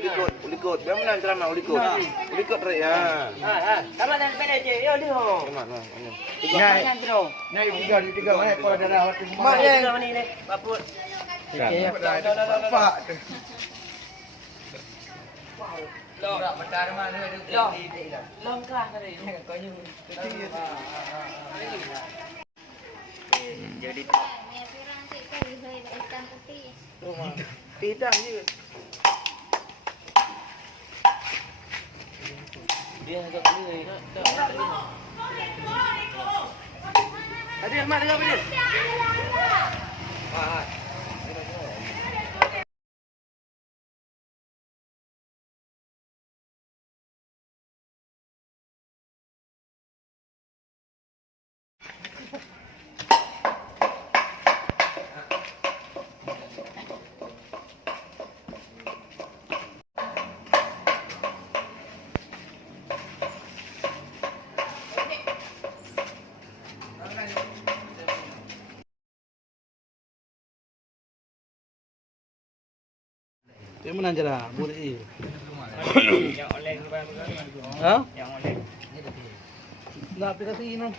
Ulikut. Biar mana ceramah ulikut. Ulikut rek ya. Sama dan PDJ. Yo dia. Ceramah. Nyai tiga mana pola darah waktu Mak ya ni ni. Baput. Pak. Lo. Bentar mana lo. Longkah tadi. Kau ni. Jadi tidak ni. Dia agak ni. Ada yang mana kau ni? Yang mana cara? Boleh. Yang oleh Hah? Yang oleh. Enggak aplikasi ini.